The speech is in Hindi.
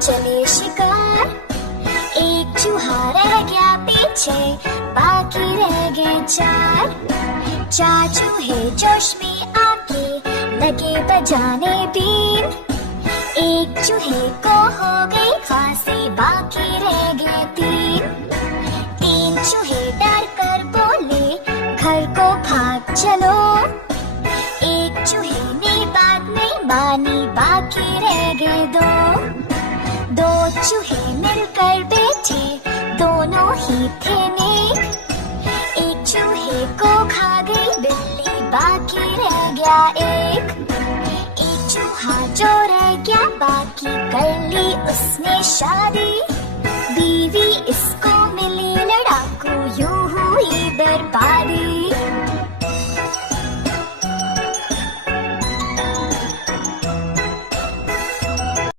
चले शिकार। एक चूहा रह गया पीछे, बाकी रह गए चार। चार चूहे जोश में आके लगे बजाने बीन। एक चूहे को हो गई खांसी, बाकी रह गए तीन। तीन चूहे डर कर बोले, घर को भाग चलो। एक चूहे ने बात नहीं मानी, बाकी रह गए दो। दो चूहे मिलकर बैठे, दोनों ही थे नेक। एक चूहे को खा गई बिल्ली, बाकी रह गया एक। एक चूहा जो रह गया बाकी, कर ली उसने शादी। बीवी इसको मिली लड़ाकू, यूं हुई बर्बाद।